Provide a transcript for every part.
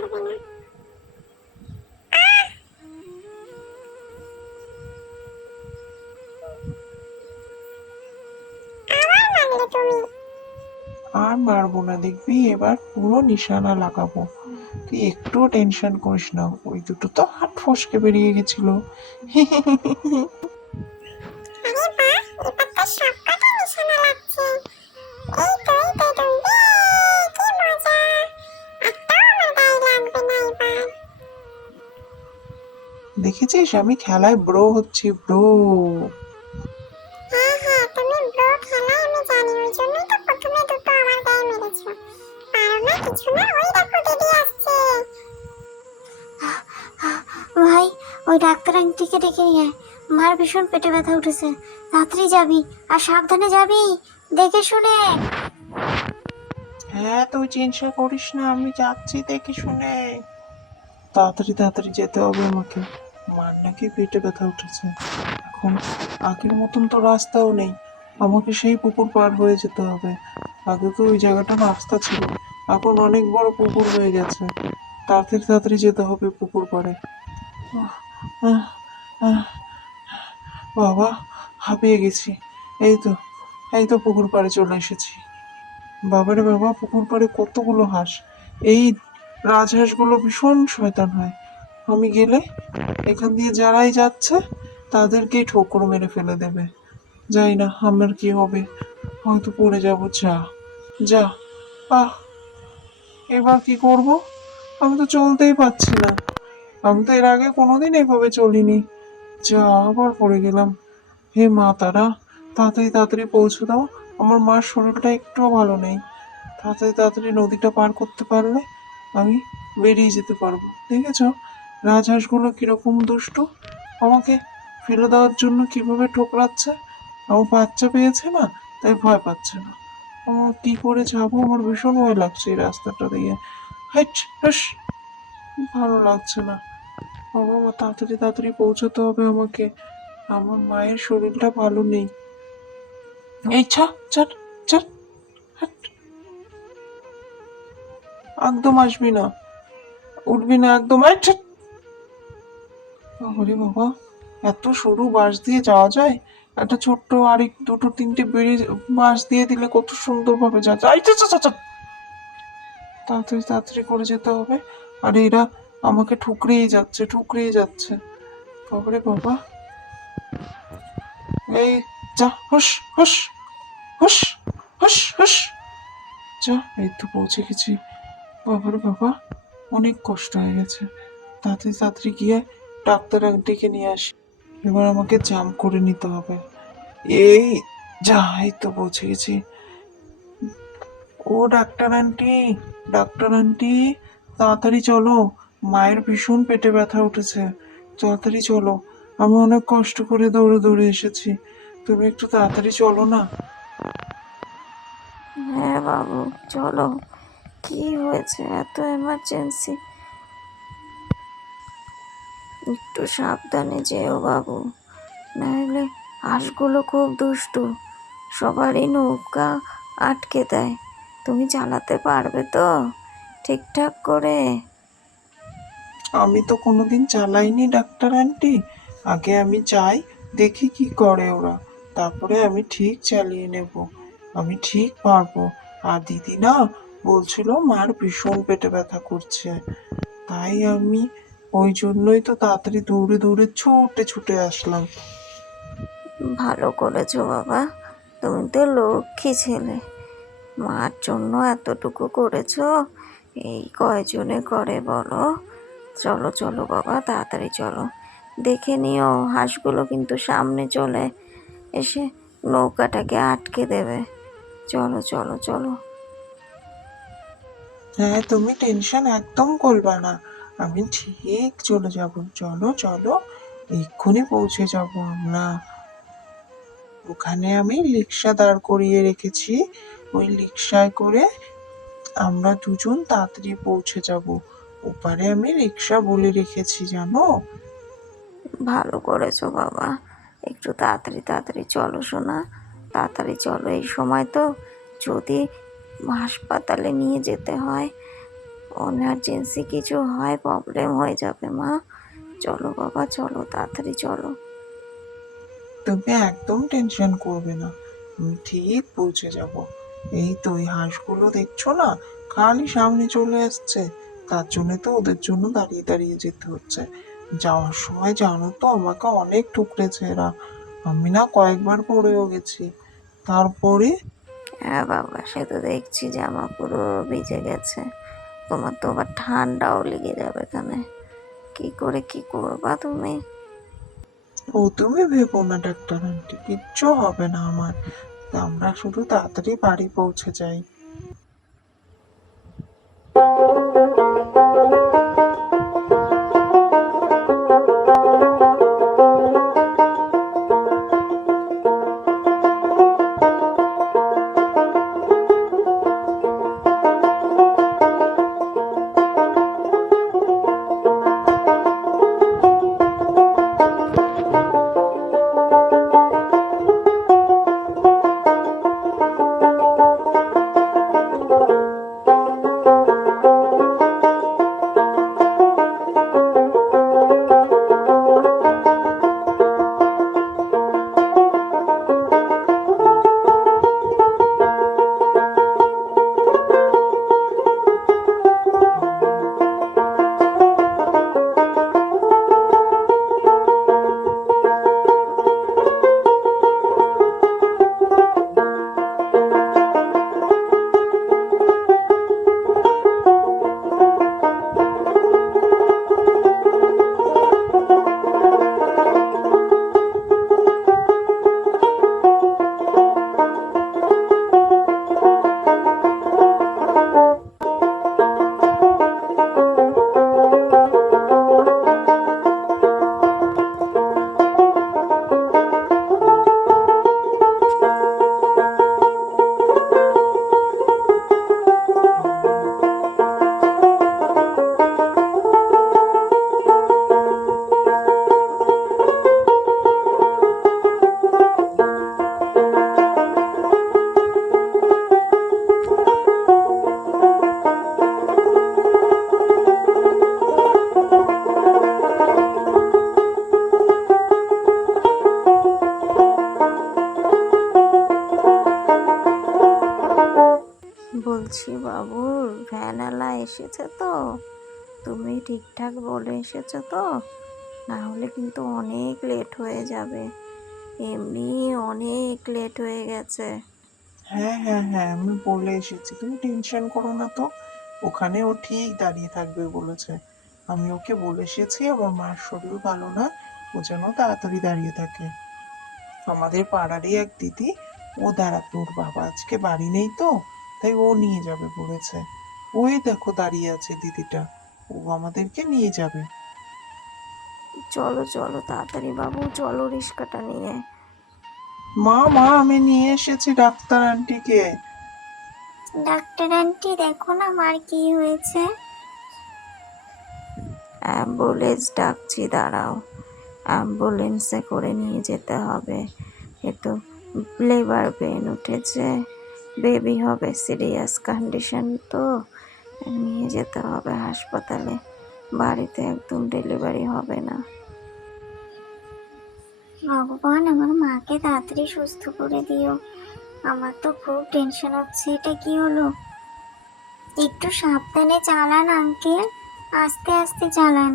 পারবে না। আবার মারলে তুমি। আর মারবো না, দেখবি এবার পুরো নিশানা লাগাবো। তুই একটুও টেনশন করিস না, ওই দুটো তো হাত ফসকে বেরিয়ে গেছিল। আরে বাহ, এবার তো সবকটা নিশানা লাগছে। এই তো এই তো ডুবি, কি মজা। একটাও আমার গায়ে লাগবে না এবার। দেখেছিস আমি খেলায় ব্রো হচ্ছি, ব্রো। হ্যাঁ হ্যাঁ, তুমি ব্রো খেলায় আমি জানি, ওই জন্যই তো প্রথমে দুটো আমার গায়ে মেরেছো। পারো না কিছু না, ওই দেখো দিদি আসছে। ভাই, ওই ডাক্তার আন্টিকে ডেকে নিয়ে আয়। মার ভীষণ পেটে ব্যথা উঠেছে। তাড়াতাড়ি যাবি, আর সাবধানে যাবি, দেখে শুনে। হ্যাঁ তুই চিন্তা করিস না, আমি যাচ্ছি দেখে শুনে। তাড়াতাড়ি তাড়াতাড়ি যেতে হবে আমাকে। মার নাকি পেটে ব্যথা উঠেছে। এখন আগের মতন তো রাস্তাও নেই, আমাকে সেই পুকুর পার হয়ে যেতে হবে। আগে তো ওই জায়গাটা রাস্তা ছিল, এখন অনেক বড় পুকুর হয়ে গেছে। তাড়াতাড়ি তাড়াতাড়ি যেতে হবে পুকুর পাড়ে। আহ, আহ, আহ, বাবা, হাঁপিয়ে গেছি। এই তো, এই তো পুকুর পাড়ে চলে এসেছি। বাবারে বাবা, পুকুর পাড়ে কতগুলো হাঁস। এই রাজহাঁসগুলো ভীষণ শয়তান হয়। আমি গেলে এখান দিয়ে যারাই যাচ্ছে তাদেরকেই ঠোকর মেরে ফেলে দেবে। যাই না আমার কি হবে, হয়তো পড়ে যাব। যা যা, আহ, এবার কি করব? আমি তো চলতেই পারছি না। আমি তো এর আগে কোনোদিন এভাবে চলিনি। যা, আবার পড়ে গেলাম। হে মা তারা, তাড়াতাড়ি তাড়াতাড়ি পৌঁছে দাও। আমার মার শরীরটা একটুও ভালো নেই। তাড়াতাড়ি তাড়াতাড়ি নদীটা পার করতে পারলে আমি বেরিয়ে যেতে পারবো। দেখেছো রাজহাঁসগুলো কিরকম দুষ্টু, আমাকে ফেলে দেওয়ার জন্য কিভাবে ঠোকরাচ্ছে। আমার বাচ্চা পেয়েছে না, তাই ভয় পাচ্ছে না। আমার কি করে যাবো, আমার ভীষণ ভয় লাগছে এই রাস্তাটা দিয়ে। হাইট হাস, ভালো লাগছে না। বাবা মা, তাড়াতাড়ি তাড়াতাড়ি পৌঁছতে হবে আমাকে। আমার মায়ের শরীরটা ভালো নেই। এই ছা, চাট চাট, হাট, একদম আসবি না, উঠবি না একদম। এই ছাট। বাবারে বাবা, এত সরু বাঁশ দিয়ে যাওয়া যায়? একটা ছোট্ট আরেক দুটো তিনটে বেড়ে বাঁশ দিয়ে দিলে কত সুন্দরভাবে যাওয়া যায়। এই ছা, ছা, ছা, ছা। তাড়াতাড়ি তাড়াতাড়ি করে যেতে হবে। আর এরা আমাকে ঠুকরিয়ে যাচ্ছে, ঠুকরিয়ে যাচ্ছে। বাবারে বাবা, এই যা, হুস হুস হুস হুস হুস, যা, এই তো পৌঁছে গেছি। বাবারে বাবা, অনেক কষ্ট হয়ে গেছে। তাড়াতাড়ি তাড়াতাড়ি গিয়ে ডাক্তার আন্টিকে নিয়ে আসি। এবার আমাকে জাম করে নিতে হবে। এই যা, এই তো পৌঁছে গেছি। ও ডাক্তার আন্টি, ডাক্তার আন্টি, তাড়াতাড়ি চলো। মায়ের ভীষণ পেটে ব্যথা উঠেছে, তাড়াতাড়ি চলো। আমি অনেক কষ্ট করে দৌড়ে দৌড়ে এসেছি, তুমি একটু তাড়াতাড়ি চলো না। হ্যাঁ বাবু, চলো। কি হয়েছে, এত এমার্জেন্সি? একটু সাবধানে যেও বাবু, নাহলে হাঁসগুলো খুব দুষ্টু, সবারই নৌকা আটকে দেয়। তুমি চালাতে পারবে তো ঠিকঠাক করে? আমি তো কোনোদিন চালাইনি ডাক্তার আন্টি। আগে আমি যাই, দেখি কি করে ওরা, তারপরে আমি ঠিক চালিয়ে নেব। আমি ঠিক পারবো। আর দিদি না বলছিল মার ভীষণ পেটে ব্যথা করছে, তাই আমি ওই জন্যই তো তাড়াতাড়ি দৌড়ে দৌড়ে ছুটে ছুটে আসলাম। ভালো করেছো বাবা, তুমি তো লক্ষ্মী ছেলে। মার জন্য এতটুকু করেছো, এই কয়জনে করে বলো? চলো চলো বাবা, তাড়াতাড়ি চলো। দেখে নিও, হাঁসগুলো কিন্তু সামনে চলে এসে নৌকাটাকে আটকে দেবে। চলো চলো চলো। হ্যাঁ তুমি টেনশন একদম করবে না, আমি ঠিক চলে যাব। চলো চলো, এক্ষুনি পৌঁছে যাব আমরা। ওখানে আমি রিক্সা দাঁড় করিয়ে রেখেছি, ওই রিক্সায় করে আমরা দুজন তাড়াতাড়ি পৌঁছে যাব। ওপারে আমি রিক্সা বলে রেখেছি জানো। ভালো করেছো বাবা, একটু তাড়াতাড়ি তাড়াতাড়ি চলো সোনা, তাড়াতাড়ি চলো। এই সময় তো যদি হাসপাতালে নিয়ে যেতে হয়, এমার্জেন্সি কিছু হয়, প্রবলেম হয়ে যাবে মা। চলো বাবা, চলো তাড়াতাড়ি চলো। তুমি একদম টেনশন করবে না, আমি ঠিক পৌঁছে যাব। এই তো ওই হাঁসগুলো দেখছো না, খালি সামনে চলে আসছে, তার জন্য তো ওদের জন্য দাঁড়িয়ে দাঁড়িয়ে যেতে হচ্ছে। যাওয়ার সময় জানো তো আমাকে অনেক ঠুকরেছে এরা, আমি না কয়েকবার পড়েও গেছি। তারপরে হ্যাঁ বাবা, সে তো দেখছি জামা পুরো ভিজে গেছে। তোমার তো আবার ঠান্ডাও লেগে যাবে এখানে। কি করে কি করবা তুমি? তুমি ভেবো না ডাক্তার আন্টি, কিচ্ছু হবে না আমার, আমরা শুধু তাড়াতাড়ি বাড়ি পৌঁছে যাই। বলছি বাবু, ভ্যানওয়ালা এসেছে তো? তুমি ঠিকঠাক বলে এসেছো তো? না হলে কিন্তু অনেক লেট হয়ে যাবে, এমনি অনেক লেট হয়ে গেছে। হ্যাঁ হ্যাঁ হ্যাঁ, আমি বলে এসেছি, তুমি টেনশন করো না তো, ওখানে ও ঠিক দাঁড়িয়ে থাকবে বলেছে। আমি ওকে বলে এসেছি আমার মার শরীর ভালো না, ও যেন তাড়াতাড়ি দাঁড়িয়ে থাকে। আমাদের পাড়ারই এক দিদি, ও দাঁড়াবে, ওর বাবা আজকে বাড়ি নেই তো, তাই ও নিয়ে যাবে বলেছে। ওই দেখো দাঁড়িয়ে আছে দিদিটা, ও আমাদেরকে নিয়ে যাবে। চলো চলো তাড়াতাড়ি বাবু, চলো রিক্সাটা নিয়ে। মা মা, আমি নিয়ে এসেছি ডাক্তার আন্টিকে। ডাক্তার আন্টি দেখো না মার কি হয়েছে। অ্যাম্বুলেন্স ডাকছি, দাঁড়াও। অ্যাম্বুলেন্সে করে নিয়ে যেতে হবে, একটু লেবার পেন উঠেছে, বেবি হবে, সিরিয়াস কন্ডিশন তো, নিয়ে যেতে হবে হাসপাতালে, বাড়িতে একদম ডেলিভারি হবে না। ভগবান আমার মাকে তাড়াতাড়ি সুস্থ করে দিও, আমার তো খুব টেনশন হচ্ছে। এটা কি হলো? একটু সাবধানে চালান আঙ্কেল, আস্তে আস্তে চালান,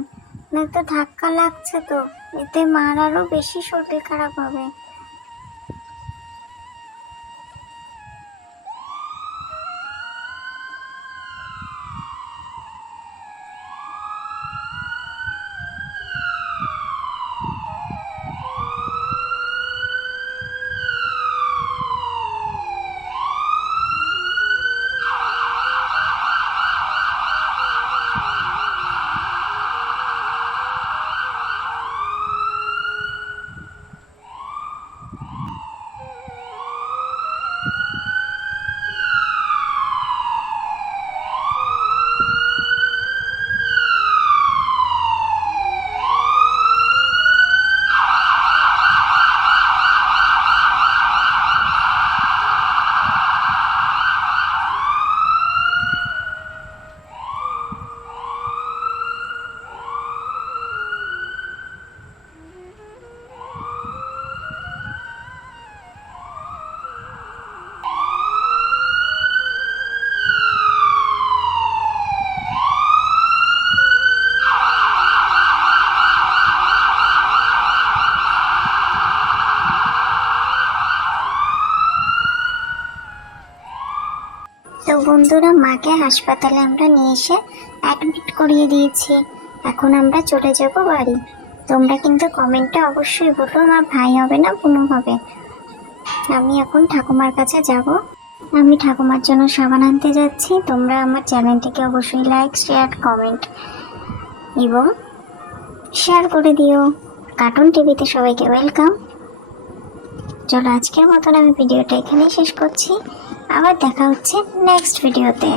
নয়তো ধাক্কা লাগছে তো, এতে মার আরো বেশি শরীর খারাপ হবে। তো বন্ধুরা, মাকে হাসপাতালে আমরা নিয়ে এসে অ্যাডমিট করিয়ে দিয়েছি। এখন আমরা চলে যাব বাড়ি। তোমরা কিন্তু কমেন্টে অবশ্যই বলো আমার ভাই হবে না বোন হবে। আমি এখন ঠাকুমার কাছে যাব। আমি ঠাকুমার জন্য সাবান আনতে যাচ্ছি। তোমরা আমার চ্যানেলটিকে অবশ্যই লাইক, শেয়ার, কমেন্ট এবং শেয়ার করে দিও। কার্টুন টিভিতে সবাইকে ওয়েলকাম। চলো, আজকের মতন আমি ভিডিওটা এখানেই শেষ করছি। আবার দেখা হচ্ছে নেক্সট ভিডিওতে।